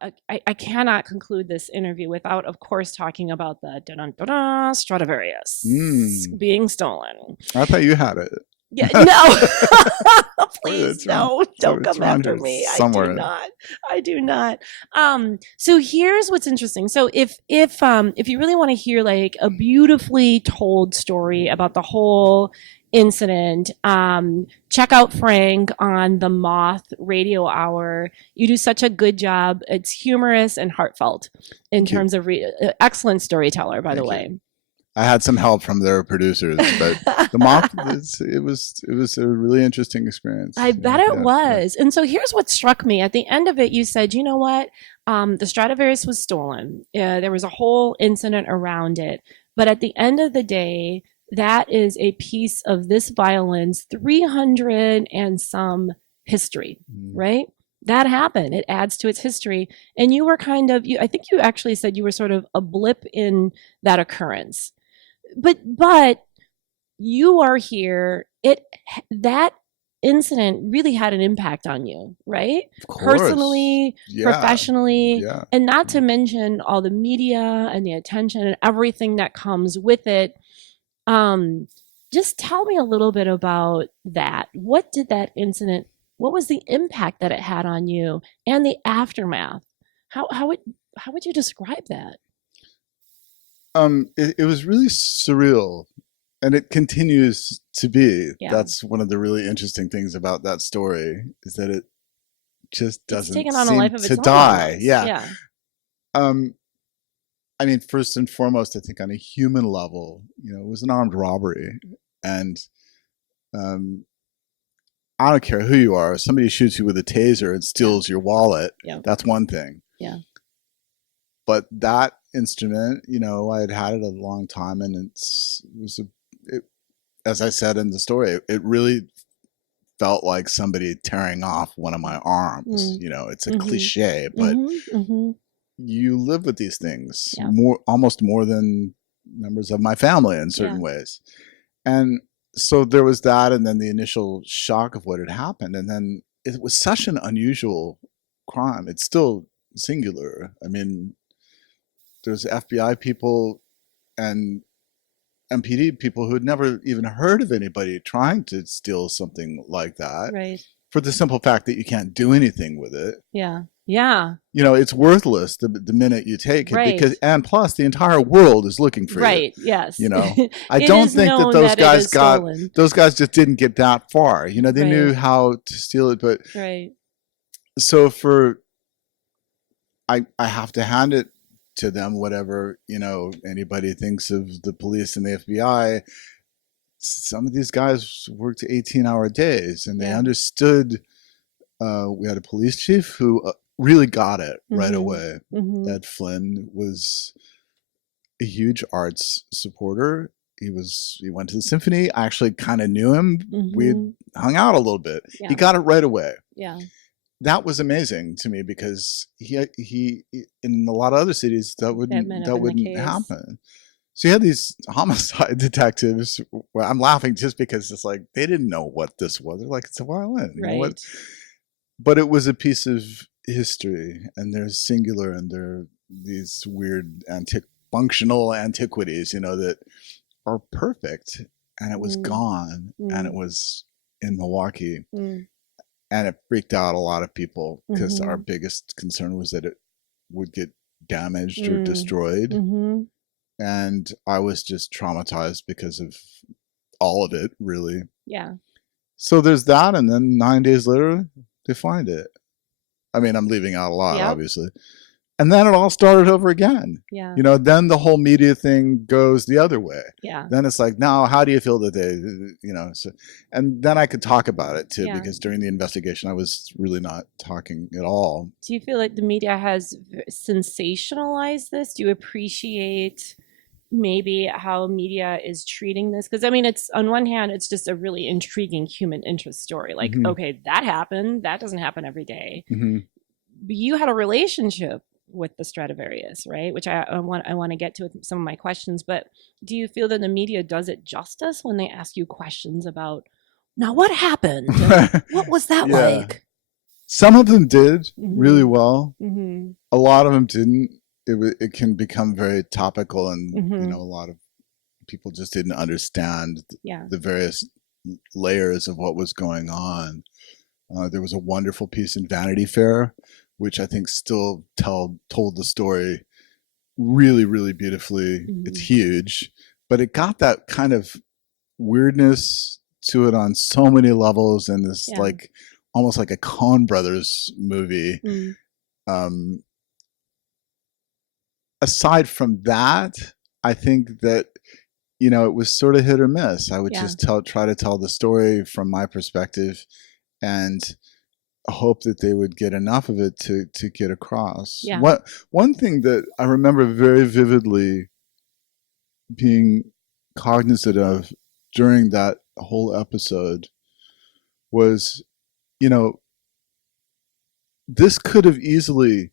I cannot conclude this interview without, of course, talking about the dun-dun-dun-dun Stradivarius being stolen. I thought you had it. Yeah, no, please, no, don't it's come after me. Somewhere. I do not. So here's what's interesting. So if you really want to hear like a beautifully told story about the whole incident, check out Frank on the Moth Radio Hour. You do such a good job. It's humorous and heartfelt in terms of excellent storyteller, by the way. I had some help from their producers, but the Moth, it was a really interesting experience. I bet it was. And so here's what struck me. At the end of it, you said, you know what? The Stradivarius was stolen. There was a whole incident around it. But at the end of the day, that is a piece of this violin's 300 and some history, right? That happened. It adds to its history. And you were kind of, I think you actually said you were sort of a blip in that occurrence. But you are here. That incident really had an impact on you, right? Personally, professionally, and not to mention all the media and the attention and everything that comes with it. Just tell me a little bit about that. What did that incident, what was the impact that it had on you and the aftermath? How would you describe that? It was really surreal, and it continues to be. That's one of the really interesting things about that story, is that it just doesn't seem to die. I mean, first and foremost, I think on a human level, it was an armed robbery, and I don't care who you are. If somebody shoots you with a taser and steals your wallet, that's one thing. But that instrument, I had it a long time, and as I said in the story, it really felt like somebody tearing off one of my arms. It's a cliche, but you live with these things almost more than members of my family in certain ways. And so there was that, and then the initial shock of what had happened. And then it was such an unusual crime. It's still singular. I mean, there's FBI people and MPD people who had never even heard of anybody trying to steal something like that. Right. For the simple fact that you can't do anything with it. Yeah. It's worthless the minute you take it, and plus the entire world is looking for you. Right. Yes. I don't think that those guys just didn't get that far. They knew how to steal it, but so I have to hand it to them, whatever, anybody thinks of the police and the FBI. Some of these guys worked 18-hour days, and they understood. We had a police chief who really got it right away. Ed Flynn was a huge arts supporter. He went to the Symphony. I actually kind of knew him. We hung out a little bit. He got it right away. That was amazing to me, because he in a lot of other cities that wouldn't happen. So you had these homicide detectives where I'm laughing just because it's like they didn't know what this was. They're like, it's a violin. But it was a piece of history, and they're singular, and they're these weird functional antiquities, that are perfect. And it was gone, and it was in Milwaukee. And it freaked out a lot of people, because our biggest concern was that it would get damaged or destroyed. And I was just traumatized because of all of it, really. So there's that, and then 9 days later, they find it. I mean, I'm leaving out a lot, obviously. And then it all started over again. Then the whole media thing goes the other way. Then it's like, now, how do you feel that they, so, and then I could talk about it too, because during the investigation, I was really not talking at all. Do you feel like the media has sensationalized this? Do you appreciate maybe how media is treating this? Because I mean, it's on one hand, it's just a really intriguing human interest story. Like, okay, that happened. That doesn't happen every day. But you had a relationship with the Stradivarius, right? Which I want to get to with some of my questions. But do you feel that the media does it justice when they ask you questions about, now what happened? What was that like? Some of them did really well. a lot of them didn't. It can become very topical, and Mm-hmm. a lot of people just didn't understand Yeah. the various layers of what was going on. There was a wonderful piece in Vanity Fair, which I think still told the story really, really beautifully. It's Mm-hmm. huge, but it got that kind of weirdness to it on so many levels, and this Yeah. like almost like a Coen Brothers movie. Mm. Um, Aside from that, I think that it was sort of hit or miss. I would Yeah. just try to tell the story from my perspective, and hope that they would get enough of it to get across. Yeah. One thing that I remember very vividly being cognizant of during that whole episode was, you know, this could have easily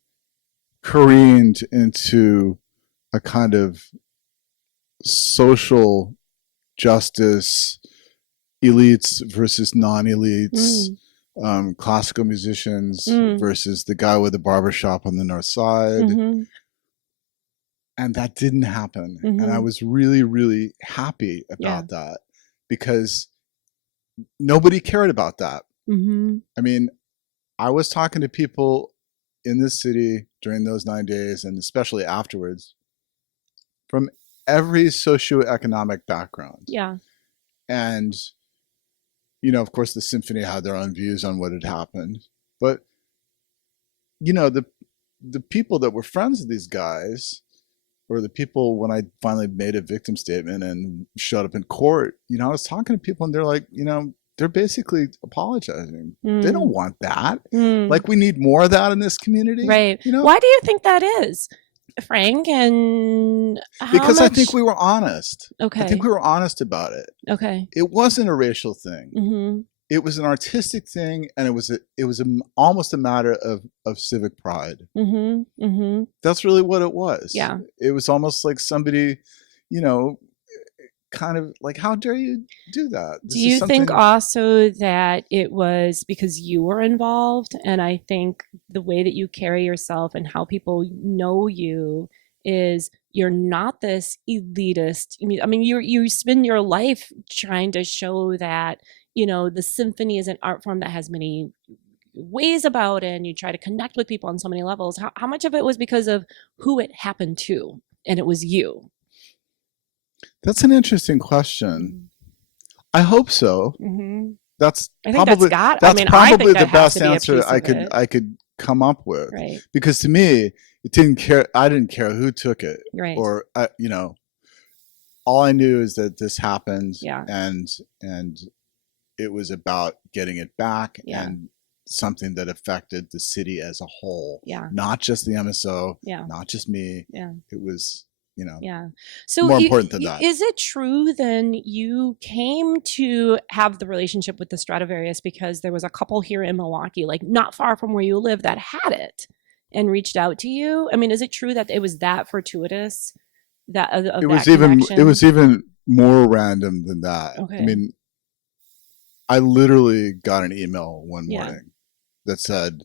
careened into a kind of social justice, elites versus non-elites, Mm. classical musicians Mm. versus the guy with the barbershop on the north side. Mm-hmm. And that didn't happen. And I Mm-hmm. was really, really happy Yeah. about that, because nobody cared about that. Mm-hmm. I mean, I was talking to people in this city during those 9 days, and especially afterwards, from every socioeconomic background. Yeah. And, of course, the symphony had their own views on what had happened. But, the people that were friends of these guys, or the people when I finally made a victim statement and showed up in court, I was talking to people, and they're like, they're basically apologizing. They Mm. don't want that. Mm. Like, we need more of that in this community. Right. Why do you think that is, Frank? And how Because I much? think we were honest. I think Okay. we were honest about it. Okay. It wasn't a racial thing. Mm-hmm. It was an artistic thing, and it was almost a matter of civic pride. Mm-hmm. Mm-hmm. That's really what it was. Yeah. It was almost like somebody, you know, kind of like, how dare you do that? Do you think also that it was because you were involved? And I think the way that you carry yourself and how people know you is you're not this elitist. I mean, you spend your life trying to show that, the symphony is an art form that has many ways about it, and you try to connect with people on so many levels. How much of it was because of who it happened to, and it was you? That's an interesting question. I hope so. Mm-hmm. That's I think probably I mean, I think the that has best to be a answer piece of it. I could come up with. Right. Because to me, it didn't care. I didn't care who took it, Right. or all I knew is that this happened. Yeah. And it was about getting it back. Yeah. And something that affected the city as a whole. Yeah. Not just the MSO. Yeah. Not just me. Yeah. It was, yeah. So more important than that. Is it true then you came to have the relationship with the Stradivarius because there was a couple here in Milwaukee, like not far from where you live, that had it and reached out to you? I mean, is it true that it was that fortuitous? It was even more random than that. Okay. I mean, I literally got an email one Yeah. morning that said,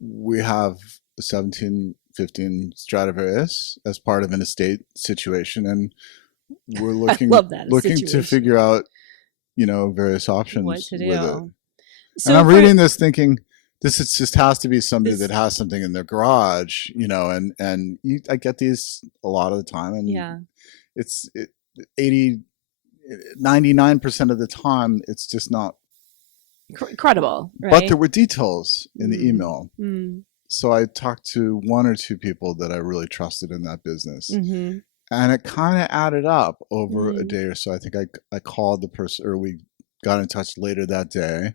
we have a 1715 Stradivarius as part of an estate situation, and we're looking love that, looking to situation. figure out, various options What to do. with it. So and I'm reading this thinking, just has to be somebody that has something in their garage, and I get these a lot of the time, and yeah, it's 99% of the time it's just not credible, right? But there were details in the email. Mm. So I talked to one or two people that I really trusted in that business. Mm-hmm. And it kind of added up over a day or so. I think I called the person, or we got in touch later that day.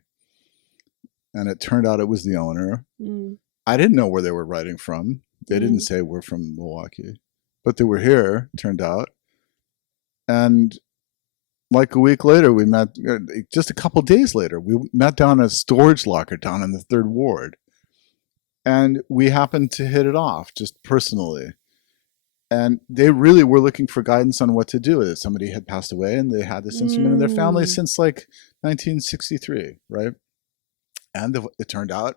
And it turned out it was the owner. Mm. I didn't know where they were writing from. They didn't say we're from Milwaukee. But they were here, turned out. And like a week later, we met, just a couple days later, we met down at a storage locker down in the 3rd Ward. And we happened to hit it off just personally. And they really were looking for guidance on what to do with it. Somebody had passed away, and they had this instrument in their family since like 1963, right? And it turned out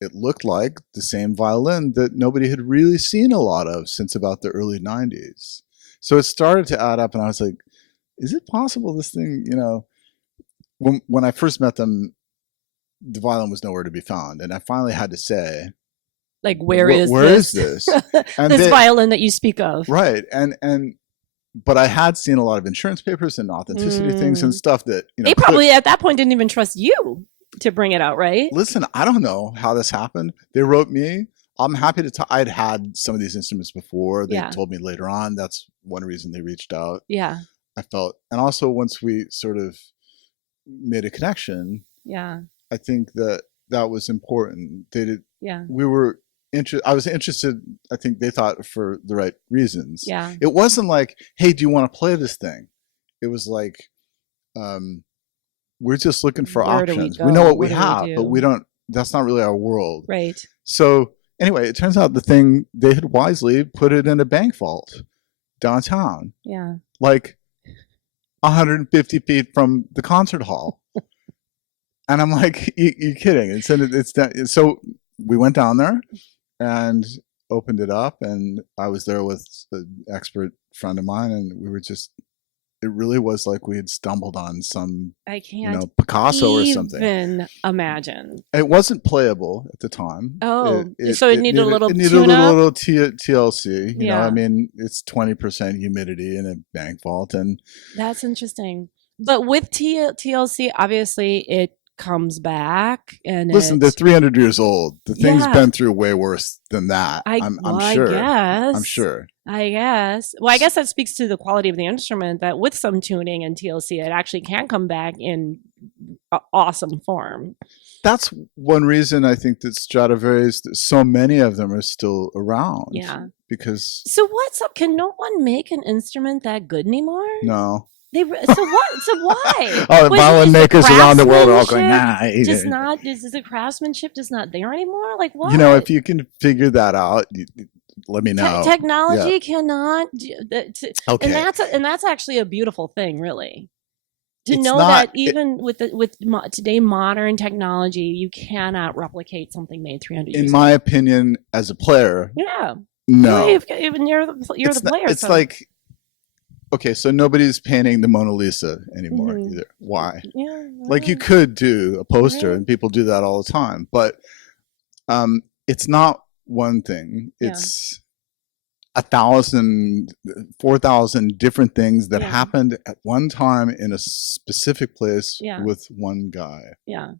it looked like the same violin that nobody had really seen a lot of since about the early 90s. So it started to add up, and I was like, is it possible this thing, when I first met them, the violin was nowhere to be found. And I finally had to say, like, where is this? And this violin that you speak of? Right. But I had seen a lot of insurance papers and authenticity things and stuff that, they probably at that point didn't even trust you to bring it out, right? Listen, I don't know how this happened. They wrote me. I'm happy to I'd had some of these instruments before. They told me later on. That's one reason they reached out. Yeah. I felt, and also once we sort of made a connection, I think that was important. They did. Yeah. We were I was interested. I think they thought for the right reasons. Yeah. It wasn't like, hey, do you want to play this thing? It was like, we're just looking for options. We know what we have, but we don't. That's not really our world. Right. So anyway, it turns out the thing, they had wisely put it in a bank vault downtown. Yeah. Like 150 feet from the concert hall. And I'm like, you kidding? It's that. So we went down there and opened it up, and I was there with an expert friend of mine, and we were just, it really was like we had stumbled on some, I can't Picasso or something. Even imagine. It wasn't playable at the time. Oh, so it needed a little TLC. You know, I mean, it's 20% humidity in a bank vault, and that's interesting. But with TLC, obviously, it comes back, and listen, they're 300 years old. The thing's been through way worse than that. I'm sure. I'm sure. I guess. Well, I guess that speaks to the quality of the instrument, that with some tuning and TLC, it actually can come back in awesome form. That's one reason I think that Stradivarius, so many of them are still around. Yeah. Because. So what's up? Can no one make an instrument that good anymore? No. So what? So why? Oh, violin makers around the world are all going, nah. Just not. Is the craftsmanship just not there anymore? Like what? If you can figure that out, let me know. Technology cannot. Okay. And that's actually a beautiful thing, really. To know that even with today modern technology, you cannot replicate something made 300 years ago. In my opinion, as a player, yeah, no. Even you're the player. It's like. Okay, so nobody's painting the Mona Lisa anymore either. Why? Yeah, like you could do a poster, and people do that all the time, but it's not one thing. It's 1,000, 4,000 different things that happened at one time in a specific place with one guy. Yeah.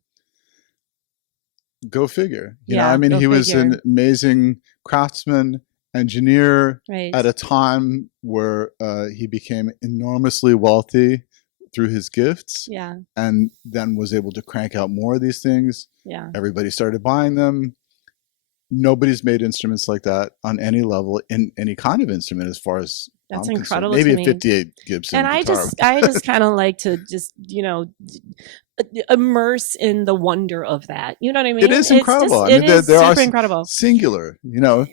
Go figure. You know, I mean, he was an amazing craftsman, engineer at a time where he became enormously wealthy through his gifts, and then was able to crank out more of these things. Everybody started buying them. Nobody's made instruments like that on any level in any kind of instrument, as far as that's I'm incredible. Maybe to a 58 Gibson. And guitar. I just kind of like to just immerse in the wonder of that. You know what I mean? It is incredible. It is super incredible. Singular,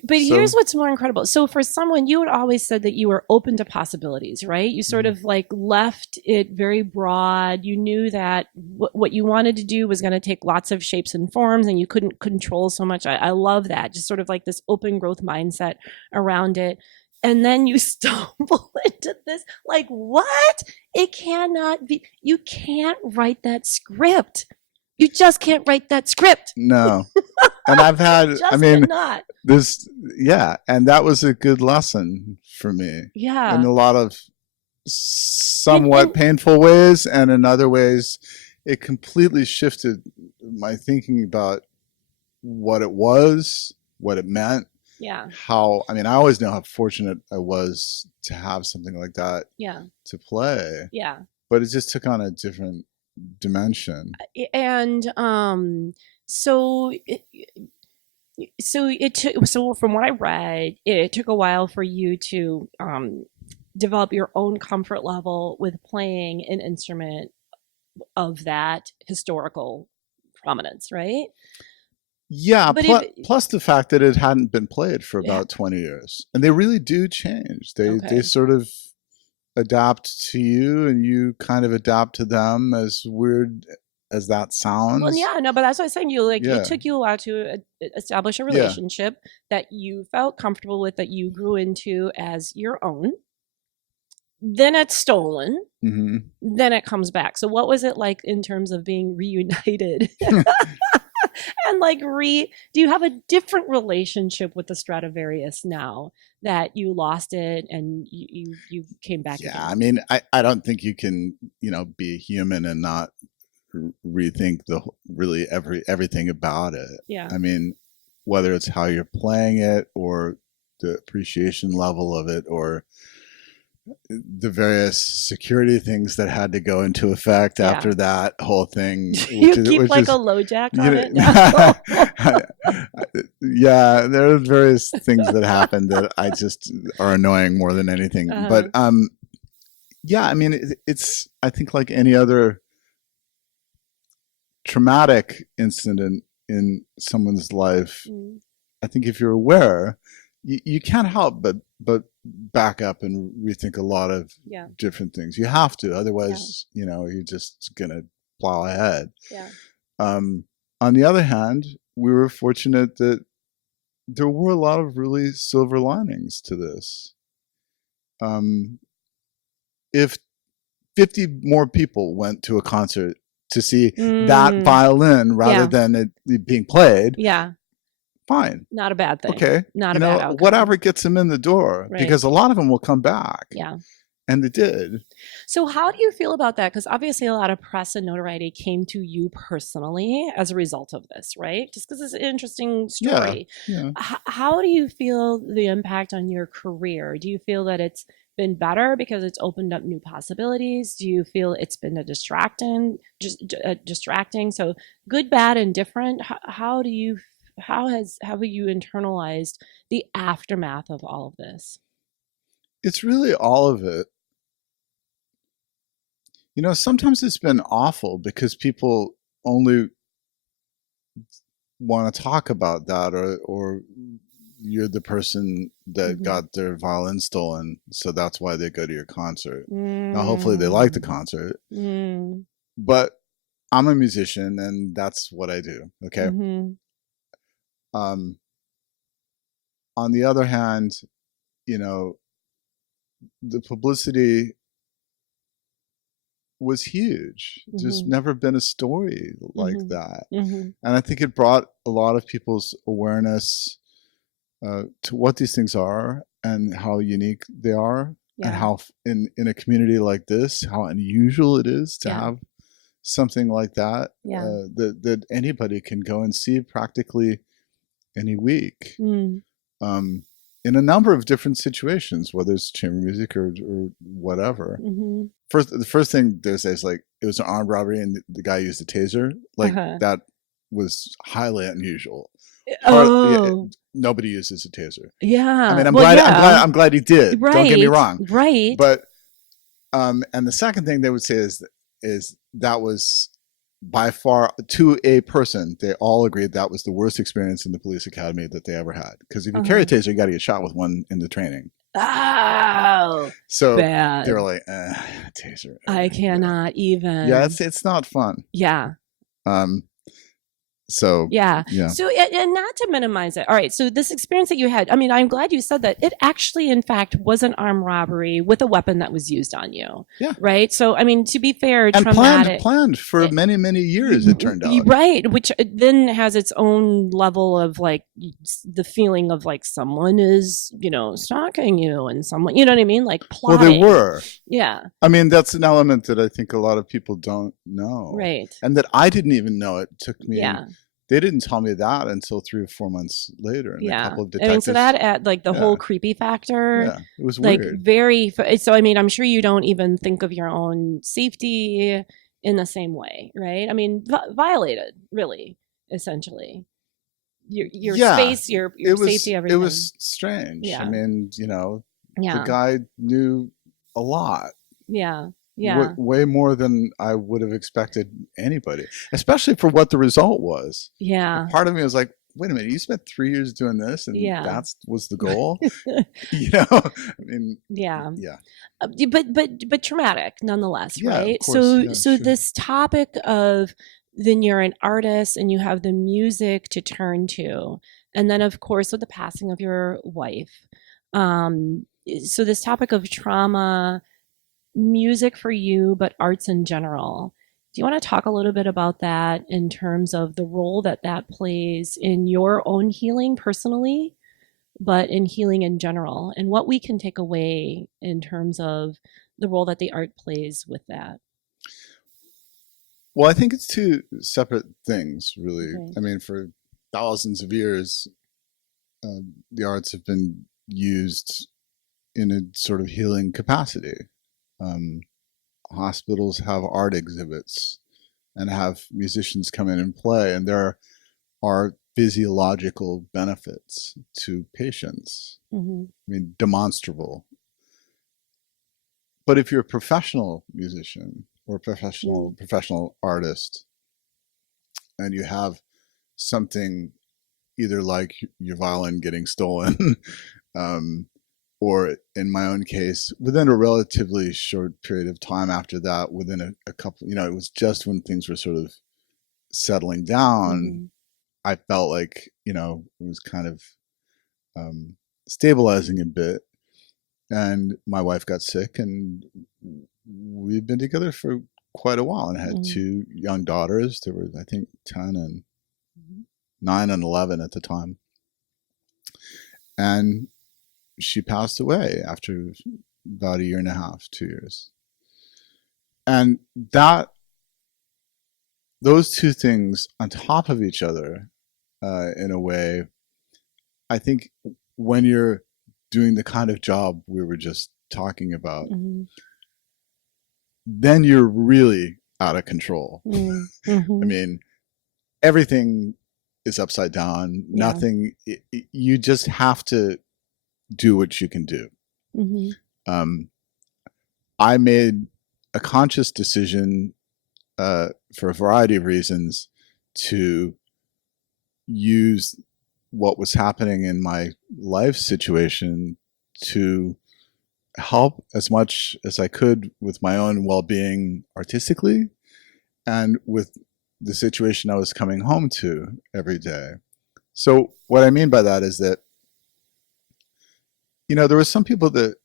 But here's what's more incredible. So for someone, you had always said that you were open to possibilities, right? You sort of like left it very broad. You knew that what you wanted to do was going to take lots of shapes and forms, and you couldn't control so much. I love that. Just sort of like this open growth mindset around it. And then you stumble into this, like, what? It cannot be. You can't write that script. You just can't write that script. No. And I've had, and that was a good lesson for me. Yeah. In a lot of somewhat painful ways, and in other ways, it completely shifted my thinking about what it was, what it meant. Yeah. I always know how fortunate I was to have something like that to play. Yeah. But it just took on a different dimension. And so from what I read, it took a while for you to develop your own comfort level with playing an instrument of that historical prominence, right? Yeah, plus the fact that it hadn't been played for about 20 years. And they really do change. They sort of adapt to you, and you kind of adapt to them, as weird as that Well, sounds. yeah, no, but that's what I was saying. It Yeah, took you a while to establish a yeah. relationship that you felt comfortable with, that you grew into as your own. Then it's stolen. Hmm. Then it comes back. So what was it like in terms of being reunited? And do you have a different relationship with the Stradivarius now that you lost it and you came back Yeah, again? I mean, I don't think you can, be human and not rethink really everything about it. Yeah. I mean, whether it's how you're playing it or the appreciation level of it or the various security things that had to go into effect Yeah. after that whole thing, You keep which like a is low jack you on it know, now. yeah, there are various things that happen that I just are annoying more than anything. Uh-huh. But yeah, I mean, it's I think like any other traumatic incident in someone's life, Mm, I think if you're aware, you can't help but back up and rethink a lot of yeah. different things. You have to, Yeah. otherwise, you're just gonna plow ahead. Yeah. Um, on the other hand, we were fortunate that there were a lot of really silver linings to this. Um, if 50 more people went to a concert to see that Mm, violin rather yeah. than it being played, Yeah. fine. Not a bad thing. Okay. Not a bad outcome. Whatever gets them in the door, Right. because a lot of them will come back. Yeah. And they did. So how do you feel about that? Because obviously a lot of press and notoriety came to you personally as a result of this, right? Just because it's an interesting Yeah. story. Yeah. How do you feel the impact on your career? Do you feel that it's been better because it's opened up new possibilities? Do you feel it's been distracting? So good, bad, and different. How have you internalized the aftermath of all of this? It's really all of it. Sometimes it's been awful because people only want to talk about that, or you're the person that Mm-hmm. got their violin stolen, so that's why they go to your concert. Now, hopefully they like the Mm, concert, mm, but I'm a musician and that's what I do. Okay. mhm, Um, on the other hand, you know, the publicity was huge. There's mhm, never been a story like mhm, that. mhm. And I think it brought a lot of people's awareness to what these things are and how unique they are, and Yeah, how in a community like this, how unusual it is to yeah, have something like that, yeah. that anybody can go and see practically any week, Mm, um, in a number of different situations, whether it's chamber music or whatever. mhm. The first thing they say is like it was an armed robbery and the guy used a taser. Like Uh-huh. that was highly unusual. Oh, Nobody uses a taser. I yeah. mean, Well, yeah. I'm glad he did. Don't get me Right, wrong. right. But and the second thing they would say is that was by far, to a person, they all agreed that was the worst experience in the police academy that they ever had. Because if you carry a Uh-huh. taser, you got to get shot with one in the training. Oh, So they were bad. like, taser. I Yeah, cannot yeah. even. It's not fun. Yeah. Um. So Yeah. yeah, So, and not to minimize it. All right. So, this experience that you had, I mean, I'm glad you said that. It actually, in fact, was an armed robbery with a weapon that was used on you. yeah. Right. So, I mean, to be fair, And traumatic. planned for many years. It turned out. Right. Which then has its own level of the feeling of someone is, stalking you and someone, you know what I mean? Like Well, they plotting. were. Yeah. I mean, that's an element that I think a lot of people don't know, Right. and that I didn't even know. It took me. Yeah. They didn't tell me that until 3 or 4 months later, and a Yeah. couple of I mean, so detectives. that add the Yeah, whole creepy factor, yeah, it was weird. so I mean, I'm sure you don't even think of your own safety in the same way, right? I mean, violated, really, essentially. Your Yeah, space, your it safety, was everything. strange. I Yeah. mean, the Yeah. guy knew a lot, Yeah. Yeah. way more than I would have expected anybody, especially for what the result was. Yeah. Part of me was like, wait a minute, you spent 3 years doing this, and Yeah. that was the goal. I mean, Yeah. yeah, But traumatic nonetheless, yeah, of right? course, So yeah, sure. this topic of then you're an artist and you have the music to turn to. And then, of course, with the passing of your wife. Um, so, this topic of trauma, music for you, but arts in general. Do you want to talk a little bit about that in terms of the role that that plays in your own healing personally, but in healing in general, and what we can take away in terms of the role that the art plays with that? Well, I think it's two separate things, really. Okay. I mean, for thousands of years, the arts have been used in a sort of healing capacity. Um, Hospitals have art exhibits and have musicians come in and play, and there are physiological benefits to patients. Mm-hmm. I mean, demonstrable. But if you're a professional musician or professional artist, and you have something either like your violin getting stolen, um, or in my own case, within a relatively short period of time after that, within a couple, it was just when things were sort of settling down, Mm-hmm. I felt like, it was kind of um, stabilizing a bit. And my wife got sick, and we've been together for quite a while and had Mm-hmm. two young daughters. There were, I think, 10 and 9 and 11 at the time. And she passed away after about a year and a half, 2 years. And those two things on top of each other, in a way, I think when you're doing the kind of job we were just talking about, Mm-hmm. then you're really out of control. I Mm-hmm. mean, everything is upside down. Yeah. Nothing, you just have to do what you can do. Mm-hmm. Um, I made a conscious decision, for a variety of reasons, to use what was happening in my life situation to help as much as I could with my own well-being artistically and with the situation I was coming home to every day. So what I mean by that is that, there were some people that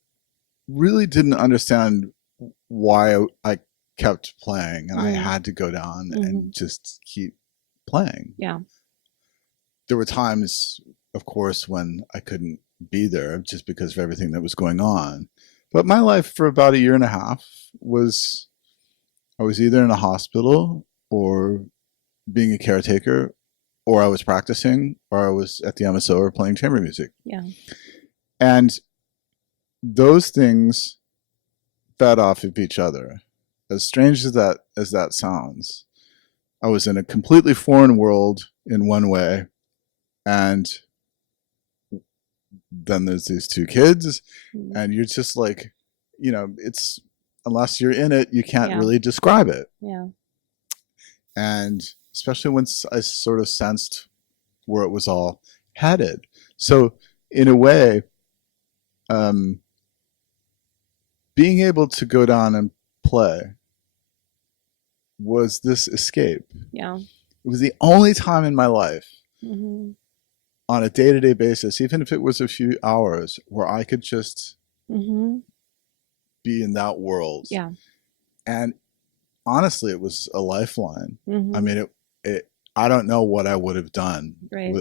really didn't understand why I kept playing and I Mm-hmm. had to go down Mm-hmm. and just keep playing. Yeah. There were times, of course, when I couldn't be there just because of everything that was going on. But my life for about a year and a half was, I was either in a hospital or being a caretaker, or I was practicing, or I was at the MSO or playing chamber music. Yeah. And those things fed off of each other. As strange as that sounds, I was in a completely foreign world in one way, and then there's these two kids, Mm-hmm. and you're just like, it's, unless you're in it, you can't Yeah. really describe it. Yeah. And especially once I sort of sensed where it was all headed. So in a way, um, being able to go down and play was this escape. Yeah. It was the only time in my life, Mm-hmm. on a day-to-day basis, even if it was a few hours, where I could just Mm-hmm. be in that world. Yeah. And honestly, it was a lifeline. I Mm-hmm. mean, I don't know what I would have done Right.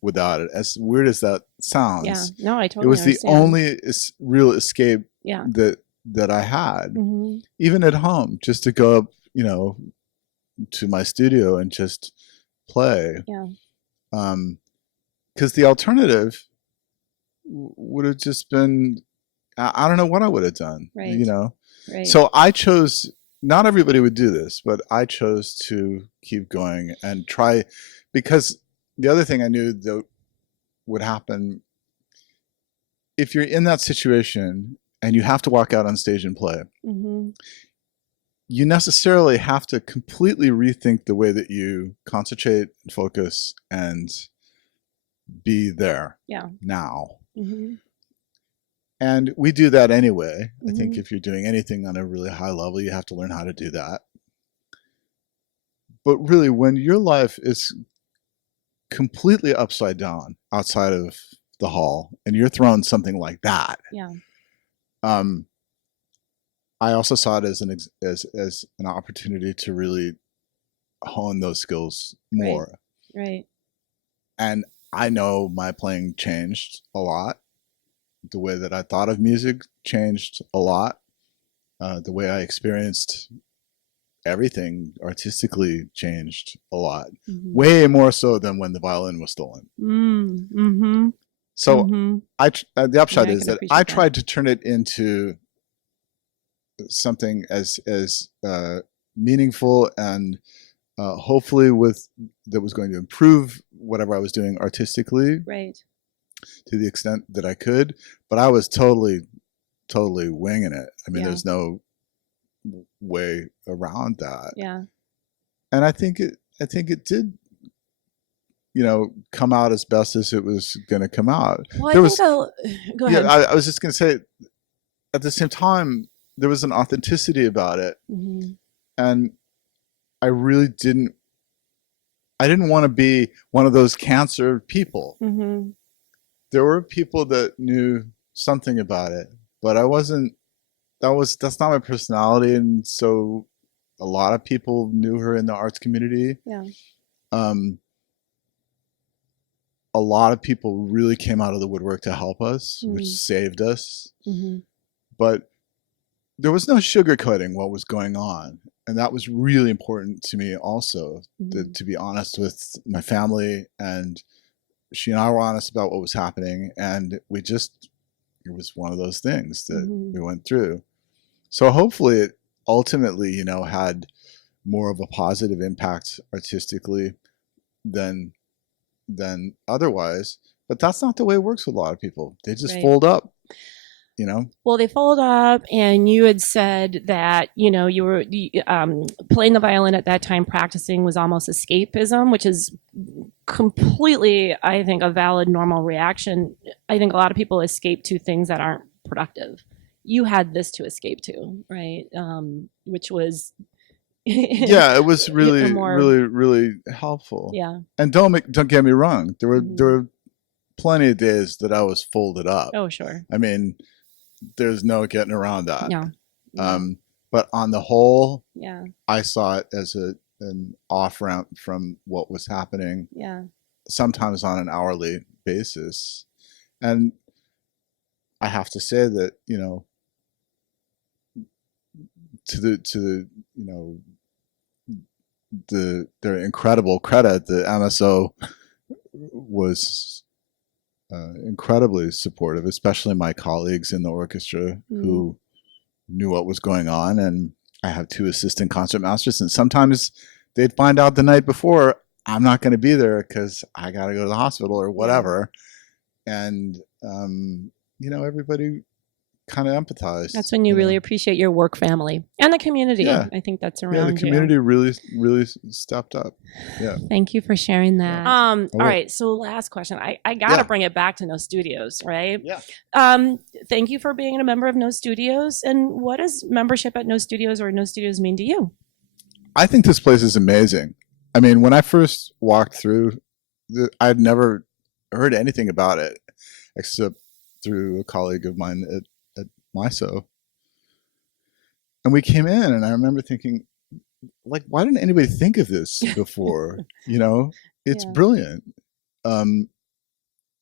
without it. As weird as that sounds, Yeah. No, I it totally was the understand. only real escape Yeah. that I had, Mm-hmm. even at home, just to go up, to my studio and just play. Yeah. Because the alternative would have just been, I don't know what I would have done. Right. Right. So I chose. Not everybody would do this, but I chose to keep going and try, because the other thing I knew that would happen, if you're in that situation and you have to walk out on stage and play, Mm-hmm. you necessarily have to completely rethink the way that you concentrate and focus and be there Yeah. now. Mm-hmm. And we do that anyway. I think Mm-hmm. if you're doing anything on a really high level, you have to learn how to do that. But really, when your life is completely upside down outside of the hall, and you're thrown something like that, Yeah. um, I also saw it as as an opportunity to really hone those skills more. Right. And I know my playing changed a lot. The way that I thought of music changed a lot. The way I experienced everything artistically changed a lot. Mm-hmm. Way more so than when the violin was stolen. Mm-hmm. So Mm-hmm. the upshot Yeah, I is can that appreciate I that. tried to turn it into something as meaningful and hopefully that was going to improve whatever I was doing artistically Right. to the extent that I could. But I was totally winging it. I mean, Yeah. there's no way around that. Yeah. And I think it did, come out as best as it was going to come out. Well, There I think was, I'll go yeah, ahead. I was just going to say, at the same time, there was an authenticity about it, Mm-hmm. and I really I didn't want to be one of those cancer people. Mm-hmm. There were people that knew something about it, but I wasn't. That's not my personality, and so a lot of people knew her in the arts community. Yeah. Um, a lot of people really came out of the woodwork to help us, which saved us. Mm-hmm. But there was no sugarcoating what was going on, and that was really important to me also, to be honest with my family, and she and I were honest about what was happening, and it was one of those things that we went through. So hopefully it ultimately, had more of a positive impact artistically than otherwise. But that's not the way it works with a lot of people. They just fold up, Well, they fold up, and you had said that you were playing the violin at that time. Practicing was almost escapism, which is completely, I think, a valid, normal reaction. I think a lot of people escape to things that aren't productive. You had this to escape to, right? Which was yeah, it was really more, really helpful. yeah. And don't get me wrong, there were plenty of days that I was folded up. Oh, sure. I mean, there's no getting around that. Yeah. But on the whole, Yeah. I saw it as an off ramp from what was happening. Yeah. Sometimes on an hourly basis, and I have to say that to the their incredible credit, the MSO was incredibly supportive, especially my colleagues in the orchestra who knew what was going on. And I have 2 assistant concertmasters, and sometimes they'd find out the night before I'm not going to be there because I got to go to the hospital or whatever. Yeah. And everybody kind of empathized. That's when you really appreciate your work family and the community. Yeah. I think that's around you. Yeah, the community really stepped up. Yeah. Thank you for sharing that. Yeah. All right. So last question. I got to bring it back to No Studios, right? Yeah. Thank you for being a member of No Studios. And what does membership at No Studios or No Studios mean to you? I think this place is amazing. I mean, when I first walked through, I'd never heard anything about it except through a colleague of mine at MISO. And we came in, and I remember thinking, like, why didn't anybody think of this before? It's brilliant.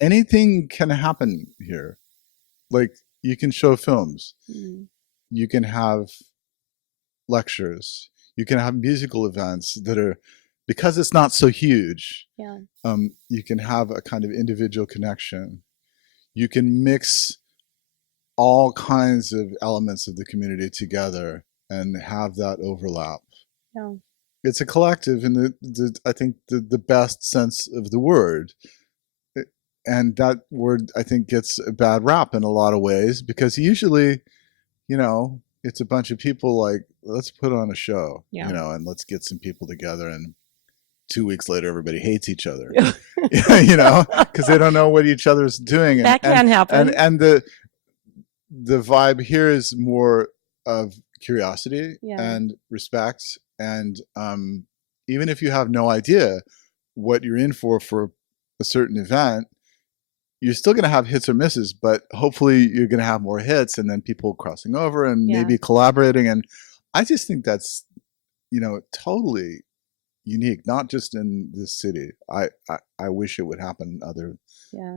Anything can happen here. Like, you can show films, you can have lectures, you can have musical events that are, because it's not so huge, you can have a kind of individual connection. You can mix all kinds of elements of the community together and have that overlap. Yeah. It's a collective in I think the best sense of the word. And that word, I think, gets a bad rap in a lot of ways because usually, it's a bunch of people like, let's put on a show, and let's get some people together, and 2 weeks later, everybody hates each other, because they don't know what each other's doing. And, that can happen. And the vibe here is more of curiosity and respect, and even if you have no idea what you're in for a certain event, you're still going to have hits or misses, but hopefully you're going to have more hits and then people crossing over and Yeah. maybe collaborating. And I just think that's, totally unique, not just in this city. I wish it would happen in other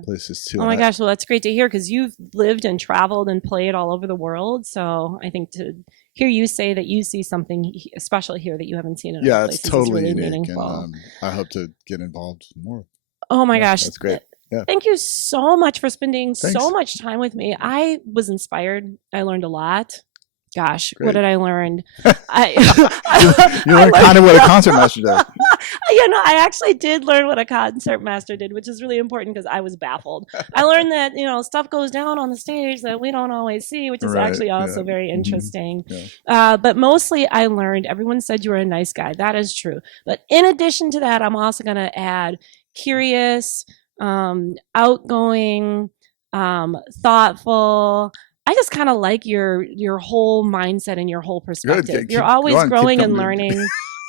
places too. Oh my gosh, well, that's great to hear because you've lived and traveled and played all over the world. So I think to hear you say that you see something special here that you haven't seen in other places it's totally is really unique. meaningful. And I hope to get involved more. Oh my gosh. That's great. Yeah. Thank you so much for spending so much time with me. I was inspired. I learned a lot. Gosh, Great. what did I learn? You learned kind of what a concertmaster does. I actually did learn what a concertmaster did, which is really important because I was baffled. I learned that, stuff goes down on the stage that we don't always see, which is actually also very interesting. Yeah. But mostly I learned, everyone said you were a nice guy. That is true. But in addition to that, I'm also going to add curious, outgoing, thoughtful. I just kind of like your whole mindset and your whole perspective. You're always growing and learning.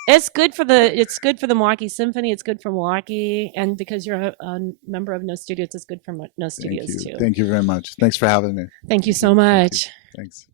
It's good for the Milwaukee Symphony. It's good for Milwaukee, and because you're a member of No Studios, it's good for No Studios too. Thank you very much. Thanks for having me. Thank you so much. Thanks.